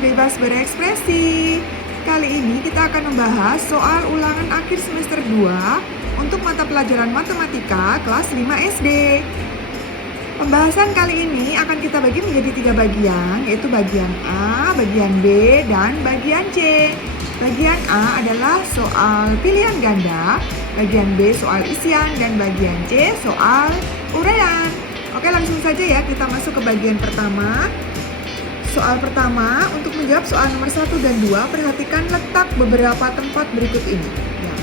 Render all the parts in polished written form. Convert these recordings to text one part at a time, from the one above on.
Bebas Berekspresi. Kali ini kita akan membahas soal ulangan akhir semester 2 untuk mata pelajaran matematika kelas 5 SD. Pembahasan kali ini akan kita bagi menjadi 3 bagian, yaitu bagian A, bagian B, dan bagian C. Bagian A adalah soal pilihan ganda, bagian B soal isian, dan bagian C soal uraian. Oke, langsung saja ya kita masuk ke bagian pertama. Soal pertama, untuk menjawab soal nomor 1 dan 2, perhatikan letak beberapa tempat berikut ini. Ya,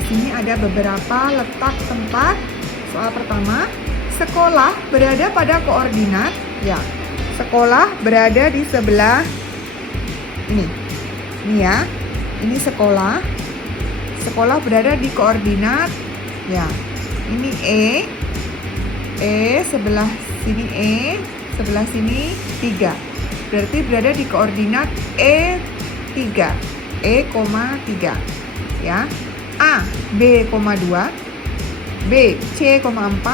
di sini ada beberapa letak tempat. Soal pertama, sekolah berada pada koordinat. Ya, sekolah berada di sebelah ini. Ini ya, ini sekolah. Sekolah berada di koordinat. Ya, ini sebelah sini sebelah sini 3. Berarti berada di koordinat E3, E,3 ya. A, B,2, B, C,4,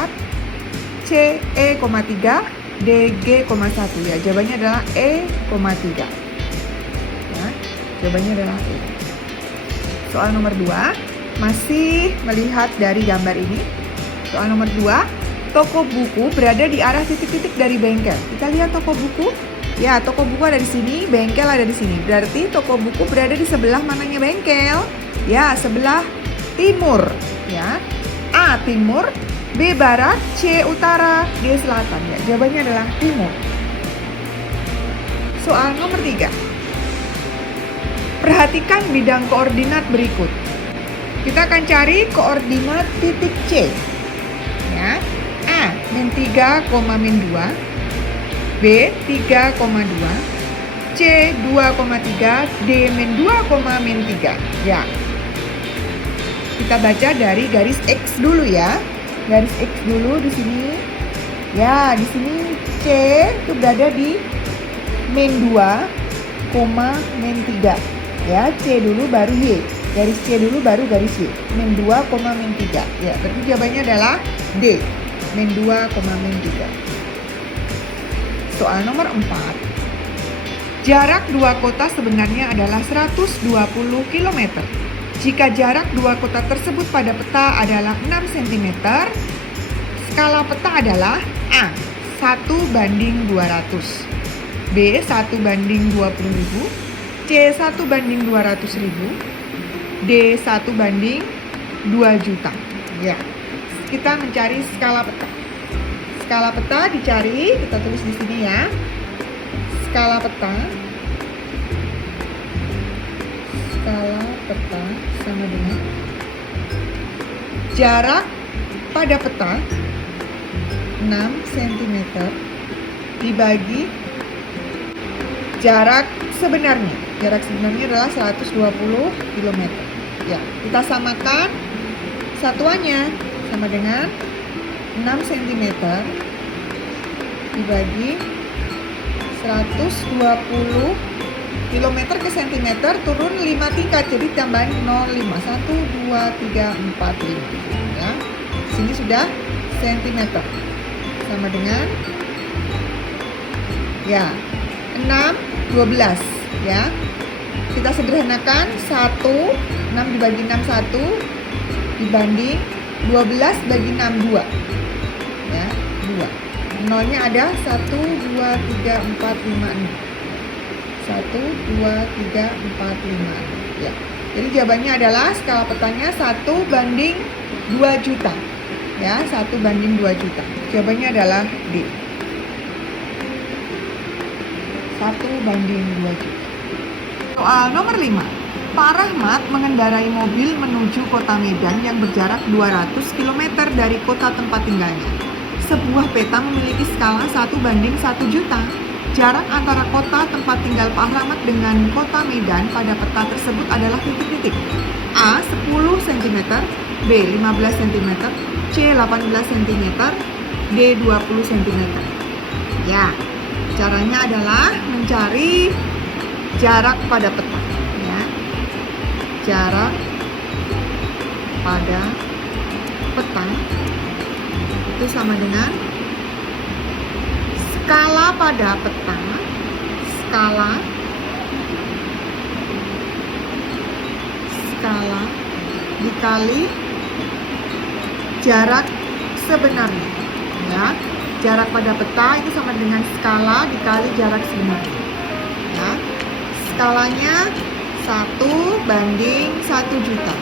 C, E,3, D, G,1 ya. Jawabannya adalah E,3 ya. Jawabannya adalah E. Soal nomor 2, masih melihat dari gambar ini. Soal nomor 2, toko buku berada di arah titik-titik dari bengkel. Kita lihat toko buku. Ya, toko buku ada di sini, bengkel ada di sini. Berarti toko buku berada di sebelah mananya bengkel? Ya, sebelah timur. Ya, A timur, B barat, C utara, D selatan. Ya, jawabannya adalah timur. Soal nomor 3. Perhatikan bidang koordinat berikut. Kita akan cari koordinat titik C. Ya, A -3, -2. B 3,2, C 2,3, D -2, -3. Ya. Kita baca dari garis X dulu ya. Garis X dulu di sini. Ya, di sini C itu berada di -2, -3. Ya, C dulu baru Y. Garis C dulu baru garis Y. -2, -3. Ya, berarti jawabannya adalah D. -2, -3. Soal nomor 4. Jarak dua kota sebenarnya adalah 120 km. Jika jarak dua kota tersebut pada peta adalah 6 cm, skala peta adalah A 1:200, B 1:20.000, C 1:200.000, D 1:2 juta. Ya, kita mencari skala peta. Skala peta dicari, kita tulis di sini ya. Skala peta. Skala peta sama dengan jarak pada peta 6 cm dibagi jarak sebenarnya. Jarak sebenarnya adalah 120 km. Ya, kita samakan satuannya sama dengan 6 cm dibagi 120 km ke cm, turun 5 tingkat, jadi tambahin 0,5, 1, 2, 3, 4, 5 ya. Sini sudah cm sama dengan ya 6, 12 ya. Kita sederhanakan 1, 6 dibagi 6, 1 dibanding 12 bagi 6, 2 ya, 2. Nolnya ada 1, 2, 3, 4, 5, 6. 1, 2, 3, 4, 5, 6 ya. Jadi jawabannya adalah skala petanya 1:2 juta ya, 1:2 juta. Jawabannya adalah D, 1:2 juta. Soal nomor 5. Pak Rahmat mengendarai mobil menuju kota Medan yang berjarak 200 km dari kota tempat tinggalnya. Sebuah peta memiliki skala 1:1 juta. Jarak antara kota tempat tinggal Pak Rahmat dengan kota Medan pada peta tersebut adalah titik-titik. A 10 cm, B 15 cm, C 18 cm, D 20 cm. Ya, caranya adalah mencari jarak pada peta. Jarak pada peta itu sama dengan skala pada peta, skala skala dikali jarak sebenarnya. Ya, jarak pada peta itu sama dengan skala dikali jarak sebenarnya. Ya, skalanya 1:1 juta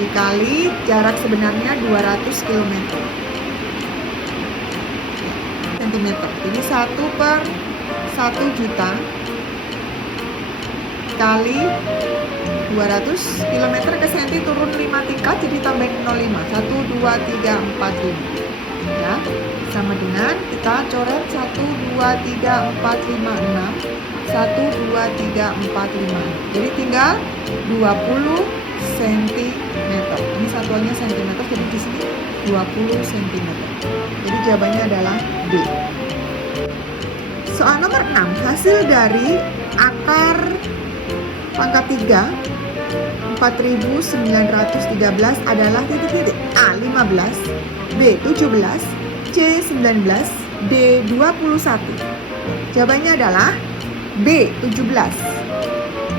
dikali jarak sebenarnya 200 km. Centimeter. Jadi 1/1 juta kali 200 km ke senti turun 5 tingkat, jadi tambahin 05. 1, 2, 3, 4, 5. Ya, sama dengan kita coret 1, 2, 3, 4, 5, 6. 1, 2, 3, 4, 5. Jadi tinggal 20 cm. Ini satuannya cm, jadi di sini 20 cm. Jadi jawabannya adalah D. Soal nomor 6, hasil dari akar pangkat 3 4.913 adalah titik-titik. A. 15, B. 17, C. 19, D. 21. Jawabannya adalah B. 17.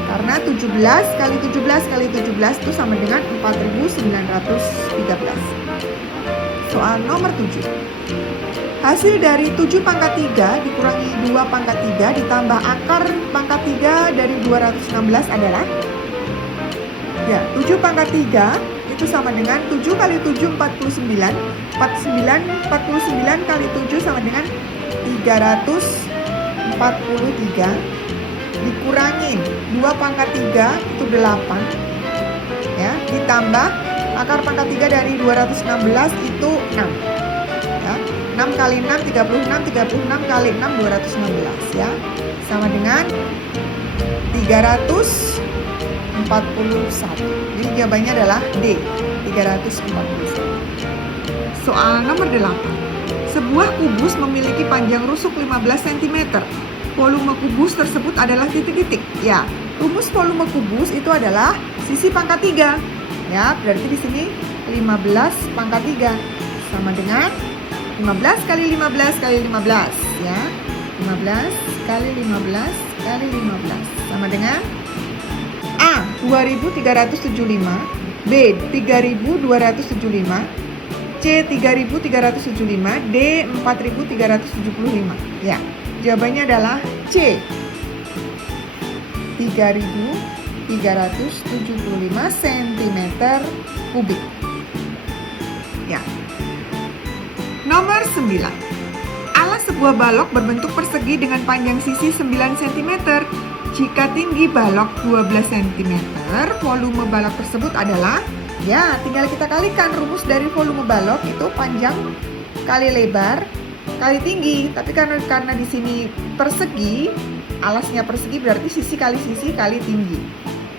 Karena 17 kali 17 kali 17 itu sama dengan 4.913. Soal nomor 7. Hasil dari 7 pangkat 3 dikurangi 2 pangkat 3 ditambah akar pangkat 3 dari 216 adalah, ya, 7 pangkat 3 itu sama dengan 7 kali 7 49. 49 kali 7 sama dengan 343 dikurangi 2 pangkat 3 itu 8, ya, ditambah akar pangkat 3 dari 216 itu 6, ya. 6 kali 6 36, 36 kali 6 216, ya, sama dengan 341. Jadi jawabannya adalah D, 341. Soal nomor 8. Sebuah kubus memiliki panjang rusuk 15 cm. Volume kubus tersebut adalah titik-titik. Ya, rumus volume kubus itu adalah sisi pangkat 3. Ya, berarti di sini 15 pangkat 3 sama dengan 15 kali 15 kali 15, ya. 15 kali 15 kali 15 sama dengan A. 2375, B. 3275, C. 3375, D. 4375. Ya, jawabannya adalah C. 3375 cm3. Ya. Nomor 9. Alas sebuah balok berbentuk persegi dengan panjang sisi 9 cm. Jika tinggi balok 12 cm, volume balok tersebut adalah, ya, tinggal kita kalikan. Rumus dari volume balok itu panjang kali lebar kali tinggi. Tapi karena di sini persegi, alasnya persegi berarti sisi kali tinggi.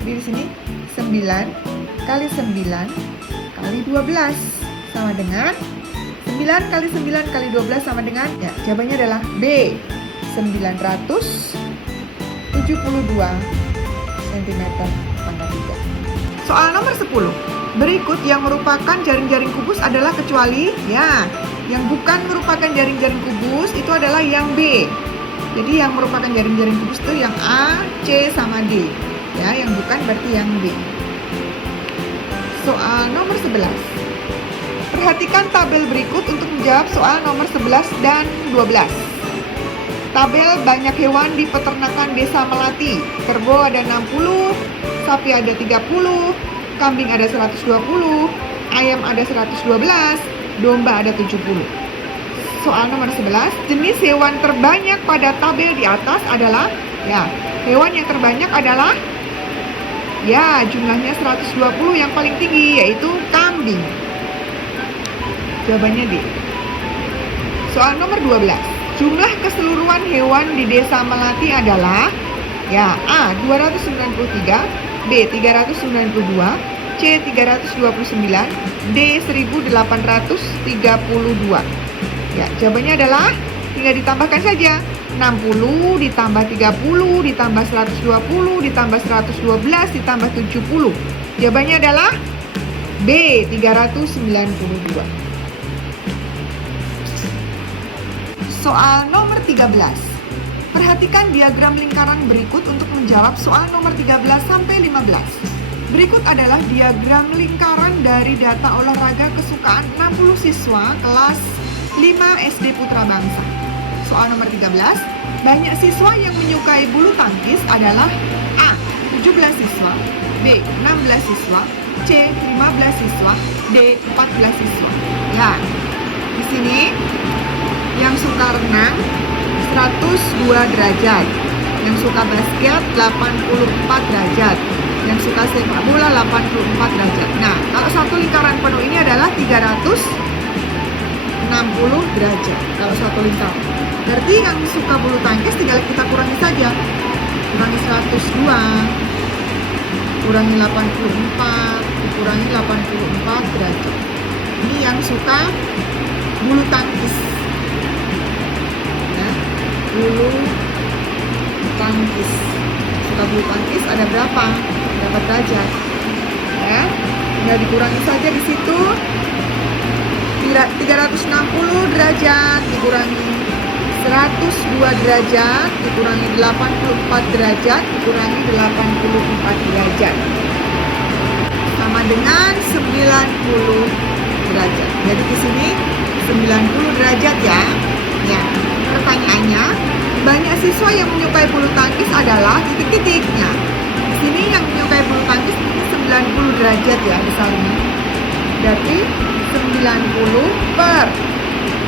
Jadi di sini 9 kali 9 kali 12 sama dengan 9 kali 9 kali 12 sama dengan, ya, jawabannya adalah B. 972 cm pangkat 3. Soal nomor 10. Berikut yang merupakan jaring-jaring kubus adalah kecuali, ya, yang bukan merupakan jaring-jaring kubus itu adalah yang B. Jadi yang merupakan jaring-jaring kubus itu yang A, C, sama D. Ya, yang bukan berarti yang B. Soal nomor 11. Perhatikan tabel berikut untuk menjawab soal nomor 11 dan 12. Tabel banyak hewan di peternakan Desa Melati. Kerbau ada 60, sapi ada 30, kambing ada 120, ayam ada 112, domba ada 70. Soal nomor 11, jenis hewan terbanyak pada tabel di atas adalah, ya, hewan yang terbanyak adalah, ya, jumlahnya 120, yang paling tinggi yaitu kambing. Jawabannya D. Soal nomor 12. Jumlah keseluruhan hewan di Desa Melati adalah, ya, A. 293, B. 392, C. 329, D. 1832. Ya, jawabannya adalah tinggal ditambahkan saja. 60 ditambah 30 ditambah 120 ditambah 112 ditambah 70. Jawabannya adalah B. 392. Soal nomor 13. Perhatikan diagram lingkaran berikut untuk menjawab soal nomor 13 sampai 15. Berikut adalah diagram lingkaran dari data olahraga kesukaan 60 siswa kelas 5 SD Putra Bangsa. Soal nomor 13, banyak siswa yang menyukai bulu tangkis adalah A. 17 siswa, B. 16 siswa, C. 15 siswa, D. 14 siswa. Ya, di sini yang suka renang 102 derajat, yang suka basket 84 derajat, yang suka sepak bola 84 derajat. Nah, kalau satu lingkaran penuh ini adalah 360 derajat kalau satu lingkaran. Berarti yang suka bulu tangkis tinggal kita kurangi saja. Kurangi 102, kurangi 84, dikurangi 84 derajat. Ini yang suka bulu tangkis. Ya, bulu tangkis. Suka bulu tangkis ada berapa? Berapa derajat? Ya, tinggal dikurangi saja di situ. 360 derajat dikurangi 102 derajat dikurangi 84 derajat dikurangi 84 derajat sama dengan 90 derajat. Jadi di sini 90 derajat ya. Ya, pertanyaannya, banyak siswa yang menyukai bulu tangkis adalah titik-titiknya. Di sini yang menyukai bulu tangkis 90 derajat ya misalnya. Berarti 90 per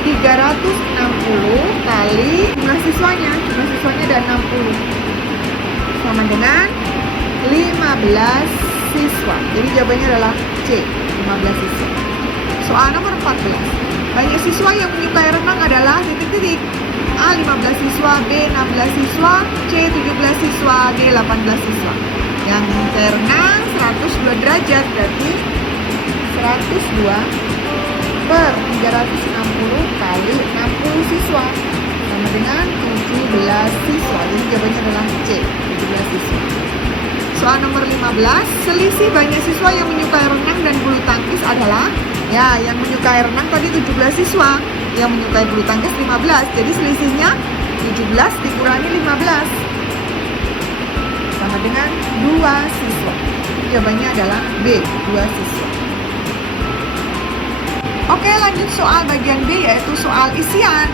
360 kali jumlah siswanya ada 60 sama dengan 15 siswa. Jadi jawabannya adalah C, 15 siswa. Soal nomor 14, banyak siswa yang menyukai renang adalah titik-titik. A. 15 siswa, B. 16 siswa, C. 17 siswa, D. 18 siswa. Yang menyukai renang 102 derajat, berarti 102 per 360 kali 60 siswa sama dengan 17 siswa. Jadi jawabannya adalah C, 17 siswa. Soal nomor 15, selisih banyak siswa yang menyukai renang dan bulu tangkis adalah, ya, yang menyukai renang tadi 17 siswa, yang menyukai bulu tangkis 15. Jadi selisihnya 17 dikurangi 15 sama dengan 2 siswa. Jawabannya adalah B, 2 siswa. Oke, lanjut soal bagian B, yaitu soal isian.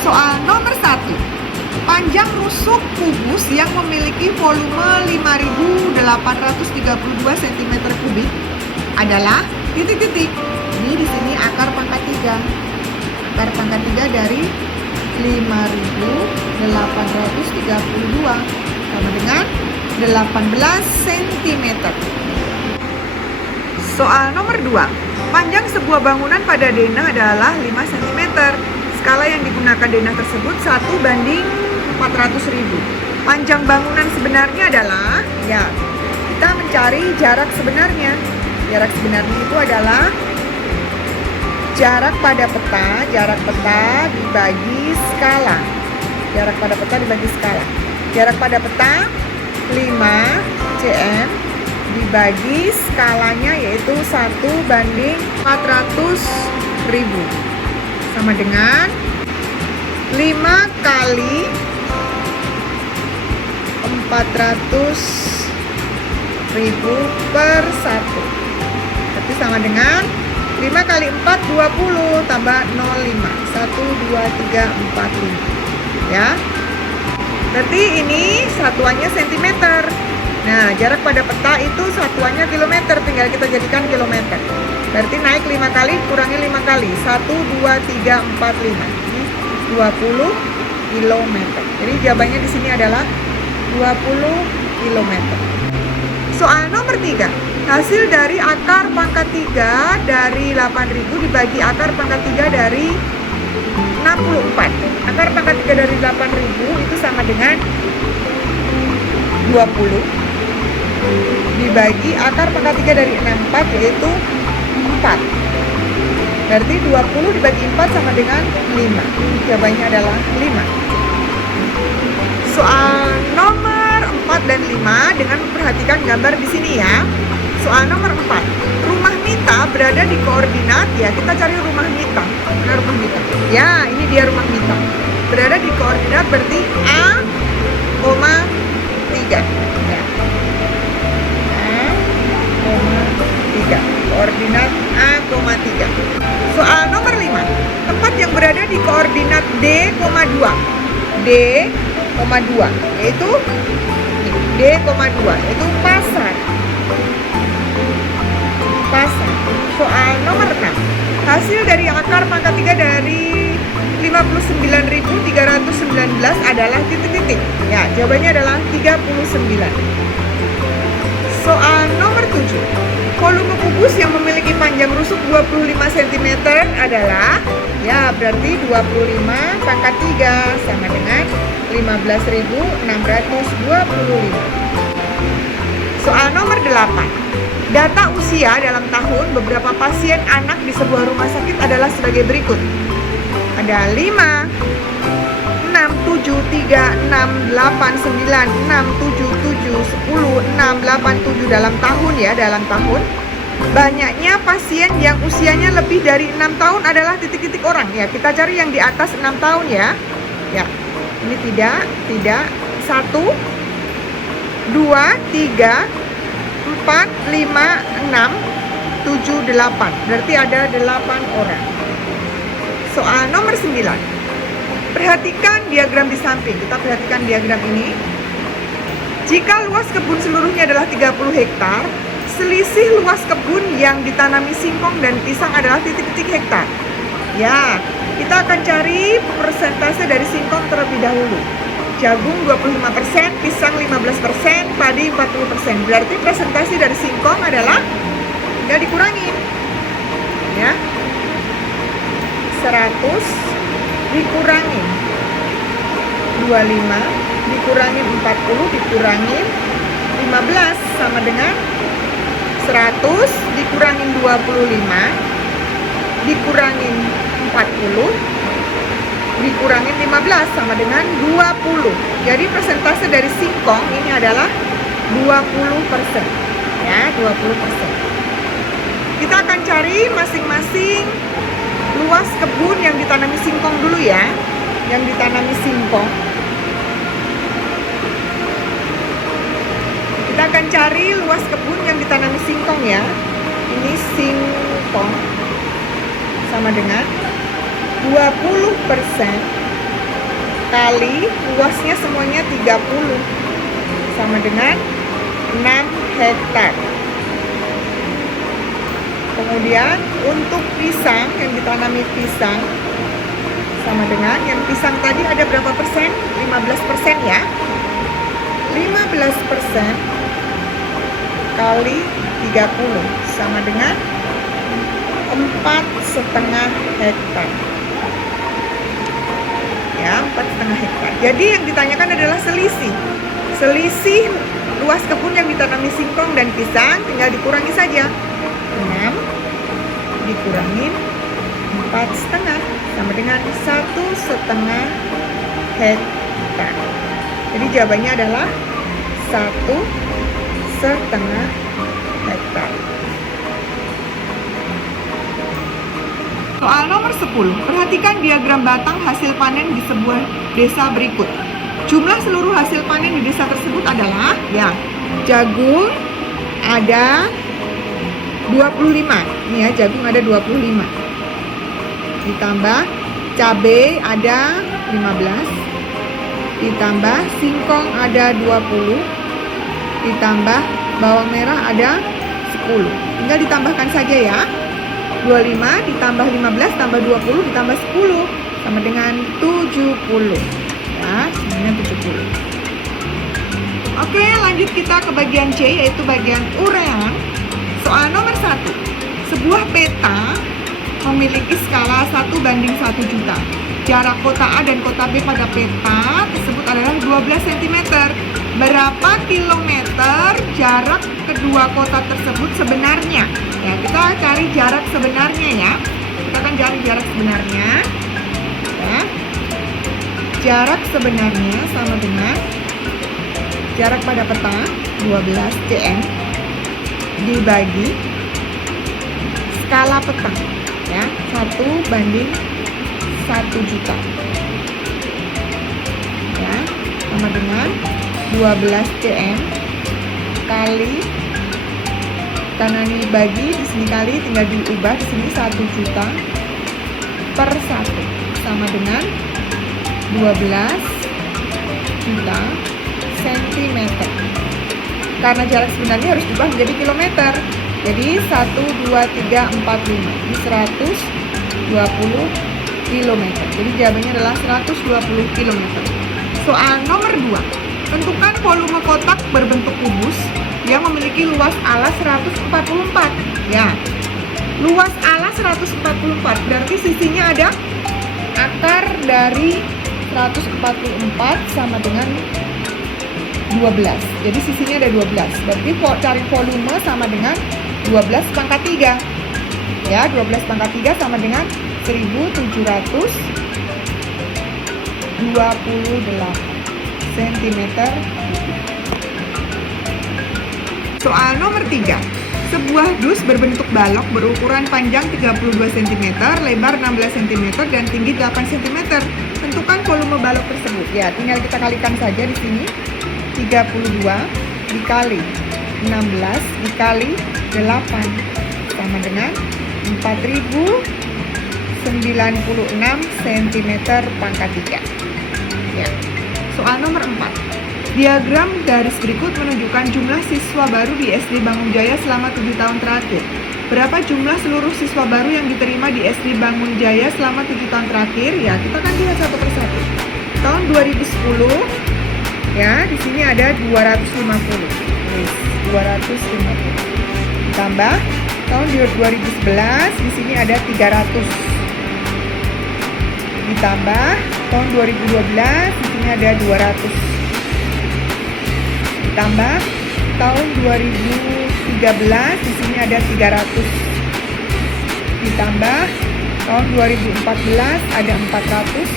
Soal nomor 1. Panjang rusuk kubus yang memiliki volume 5.832 cm3 adalah titik-titik. Ini di sini akar pangkat 3. Akar pangkat 3 dari 5.832 sama dengan 18 cm. Soal nomor 2. Panjang sebuah bangunan pada denah adalah 5 cm. Skala yang digunakan denah tersebut 1:400.000. Panjang bangunan sebenarnya adalah, ya, kita mencari jarak sebenarnya. Jarak sebenarnya itu adalah jarak pada peta dibagi skala. Jarak pada peta dibagi skala. Jarak pada peta 5 cm dibagi skalanya yaitu 1:400.000 sama dengan 5 kali 400.000 per 1. Tapi sama dengan 5 kali 4 20 tambah 05 1, 2, 3, 4, 5 ya. Berarti ini satuannya cm. Nah, jarak pada peta itu satuannya kilometer, tinggal kita jadikan kilometer. Berarti naik 5 kali kurangi 5 kali 1, 2, 3, 4, 5. Ini 20 km. Jadi jawabannya di sini adalah 20 km. Soal nomor 3. Hasil dari akar pangkat 3 dari 8.000 dibagi akar pangkat 3 dari 64. Akar pangkat 3 dari 8.000 itu sama dengan 20 dibagi akar pangkat 3 dari 64 yaitu 4. Berarti 20 dibagi 4 sama dengan 5. Jawabannya adalah 5. Soal nomor 4 dan 5 dengan memperhatikan gambar di sini ya. Soal nomor 4. Rumah Mita Mita berada di koordinat, ya kita cari rumah Mita. Mana rumah Mita? Ya, ini dia rumah Mita. Berada di koordinat berarti A, 3. Ya. A, 3. Koordinat A, 3. Soal nomor 5. Tempat yang berada di koordinat D, 2. D, 2. Yaitu D,2. Yaitu pasar. Soal nomor 6. Hasil dari akar pangkat 3 dari 59.319 adalah titik-titik. Ya, jawabannya adalah 39. Soal nomor 7. Volume kubus yang memiliki panjang rusuk 25 cm adalah, ya berarti 25 pangkat 3 sama dengan 15.625. Soal nomor 8. Data usia dalam tahun beberapa pasien anak di sebuah rumah sakit adalah sebagai berikut. Ada 5, 6, 7, 3, 6, 8, 9, 6, 7, 7, 10, 6, 8, 7 dalam tahun, ya, dalam tahun. Banyaknya pasien yang usianya lebih dari 6 tahun adalah titik-titik orang. Ya, kita cari yang di atas 6 tahun ya. Ya, ini tidak. 1, 2, 3, 4, 5, 6, 7, 8. Berarti ada 8 orang. Soal nomor 9. Perhatikan diagram di samping. Kita perhatikan diagram ini. Jika luas kebun seluruhnya adalah 30 hektar, selisih luas kebun yang ditanami singkong dan pisang adalah titik-titik hektar. Ya, kita akan cari persentase dari singkong terlebih dahulu. Jagung 25%, pisang 15%, padi 40%. Berarti presentasi dari singkong adalah tinggal dikurangin. Ya. 100 dikurangin 25 dikurangin 40 dikurangin 15 sama dengan 100 dikurangin 25 dikurangin 40 dikurangin 15 sama dengan 20. Jadi persentase dari singkong ini adalah 20%. Ya, 20%. Kita akan cari masing-masing luas kebun yang ditanami singkong dulu ya. Yang ditanami singkong. Kita akan cari luas kebun yang ditanami singkong ya. Ini singkong sama dengan 20% kali luasnya semuanya 30 sama dengan 6 hektar. Kemudian untuk pisang, yang ditanami pisang sama dengan yang pisang tadi ada berapa persen? 15% ya. 15% kali 30 sama dengan 4,5 hektar. Ya, 4,5 hektar. Jadi yang ditanyakan adalah selisih. Selisih luas kebun yang ditanami singkong dan pisang tinggal dikurangi saja. 6 dikurangin 4,5 sama dengan 1,5 hektar. Jadi jawabannya adalah 1,5 hektar. Soal nomor 10. Perhatikan diagram batang hasil panen di sebuah desa berikut. Jumlah seluruh hasil panen di desa tersebut adalah, ya, jagung ada 25. Ini ya, jagung ada 25. Ditambah cabai ada 15. Ditambah singkong ada 20. Ditambah bawang merah ada 10. Tinggal ditambahkan saja ya. 25 ditambah 15 tambah 20 ditambah 10 sama dengan 70. Ya, semuanya 70. Oke, lanjut kita ke bagian C, yaitu bagian urean. Soal nomor 1. Sebuah peta memiliki skala 1:1 juta. Jarak kota A dan kota B pada peta tersebut adalah 12 cm. Berapa kilometer jarak kedua kota tersebut sebenarnya? Ya, kita cari jarak sebenarnya ya. Kita akan cari jarak sebenarnya. Ya. Jarak sebenarnya sama dengan jarak pada peta 12 cm dibagi skala petang ya, 1:1 juta ya, sama dengan 12 cm kali, karena ini bagi, di sini kali, tinggal diubah, di sini 1 juta per 1 sama dengan 12 juta sentimeter. Karena jarak sebenarnya harus diubah menjadi kilometer. Jadi 1, 2, 3, 4, 5. Ini 120 km. Jadi jawabannya adalah 120 km. Soal nomor 2. Tentukan volume kotak berbentuk kubus yang memiliki luas alas 144. Ya. Luas alas 144 berarti sisinya ada akar dari 144 sama dengan 12. Jadi sisinya ada 12. Berarti cari volume sama dengan 12 pangkat 3. Ya, 12 pangkat 3 sama dengan 1728 cm. Soal nomor 3. Sebuah dus berbentuk balok berukuran panjang 32 cm, lebar 16 cm, dan tinggi 8 cm. Tentukan volume balok tersebut. Ya, tinggal kita kalikan saja di sini. 32 dikali 16 dikali 8 sama dengan 4096 cm pangkat 3. Ya. Soal nomor 4. Diagram garis berikut menunjukkan jumlah siswa baru di SD Bangun Jaya selama 7 tahun terakhir. Berapa jumlah seluruh siswa baru yang diterima di SD Bangun Jaya selama 7 tahun terakhir? Ya, kita akan lihat satu persatu. Tahun 2010 ya, di sini ada 250. 250. Tambah tahun 2011 di sini ada 300. Ditambah tahun 2012 di sini ada 200. Ditambah tahun 2013 di sini ada 300. Ditambah tahun 2014 ada 400.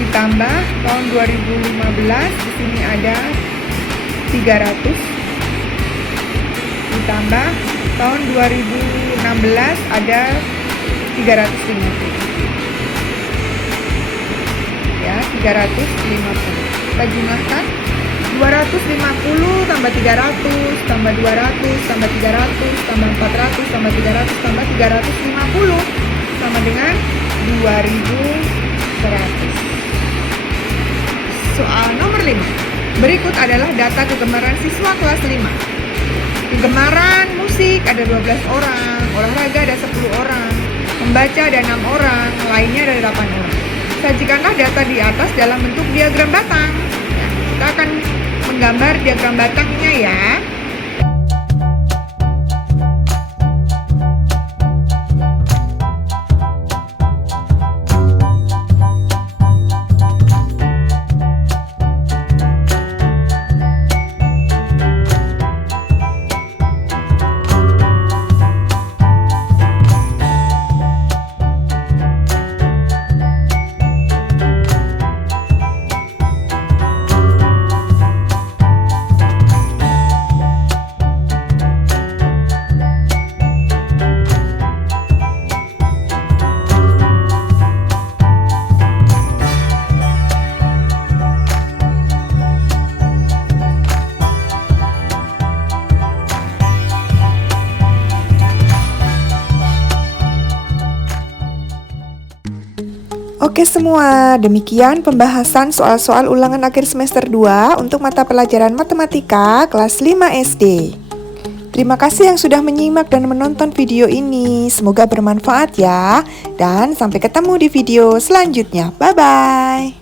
Ditambah tahun 2015 di sini ada 300. Ditambah tahun 2016 ada 350. Ya, 350. Kita jumlahkan 250 tambah 300 tambah 200 tambah 300 tambah 400 tambah 300 tambah 350 sama dengan 2100. Soal nomor 5. Berikut adalah data kegemaran siswa kelas 5. Kegemaran musik ada 12 orang, olahraga ada 10 orang, membaca ada 6 orang, lainnya ada 8 orang. Sajikanlah data di atas dalam bentuk diagram batang. Nah, kita akan menggambar diagram batangnya ya. Oke semua, demikian pembahasan soal-soal ulangan akhir semester 2 untuk mata pelajaran matematika kelas 5 SD. Terima kasih yang sudah menyimak dan menonton video ini. Semoga bermanfaat ya. Dan sampai ketemu di video selanjutnya. Bye-bye.